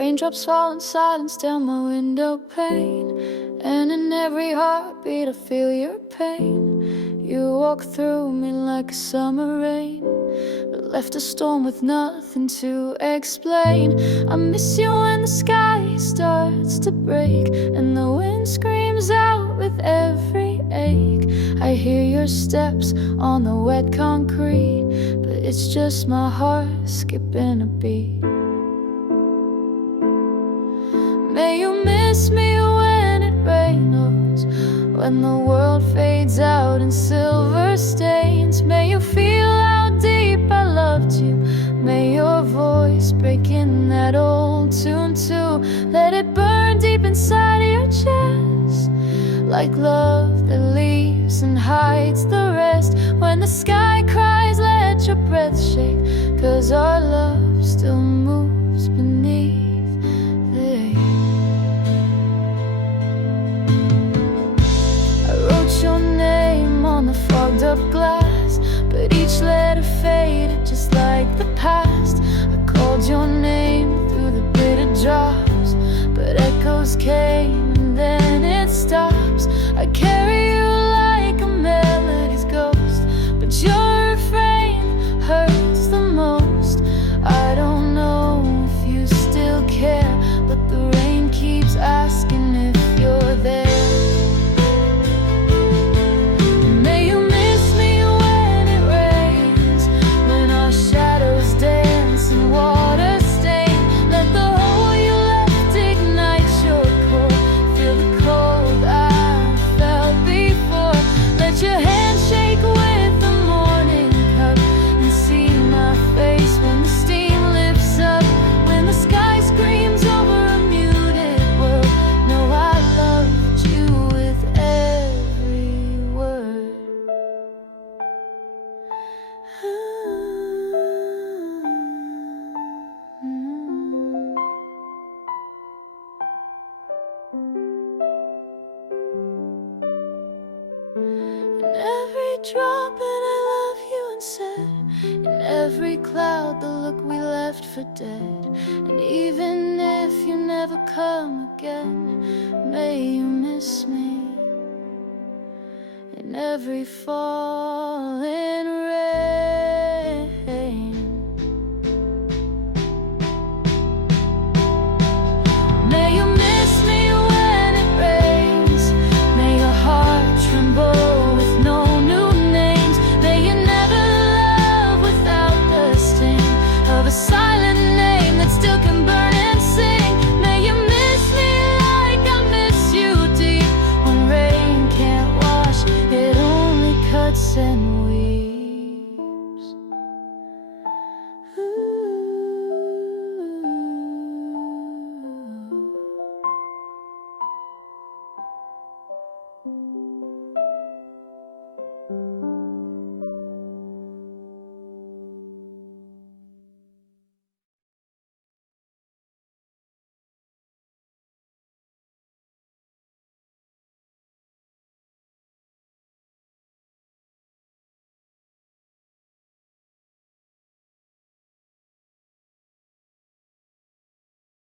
Raindrops fall in silence down my window pane, and in every heartbeat I feel your pain. You walk through me like a summer rain, but left a storm with nothing to explain. I miss you when the sky starts to break and the wind screams out with every ache. I hear your steps on the wet concrete, but it's just my heart skipping a beat. May you miss me when it rains, when the world fades out in silver stains. May you feel how deep I loved you. May your voice break in that old tune too. Let it burn deep inside your chest, like love that leaves and hides the rest. When the sky cries, let your breath shake, 'cause our love still moves beneath the your name on the fogged up glass, but each letter faded just like the past. I called your name through the bitter drops, but echoes came and then it stops. I carry you like a melody's ghost, but your refrain hurts the most. I don't know if you still care, but the rain keeps asking if you're there. In every drop and I love you instead, in every cloud the look we left for dead. And even if you never come again, may you miss me in every falling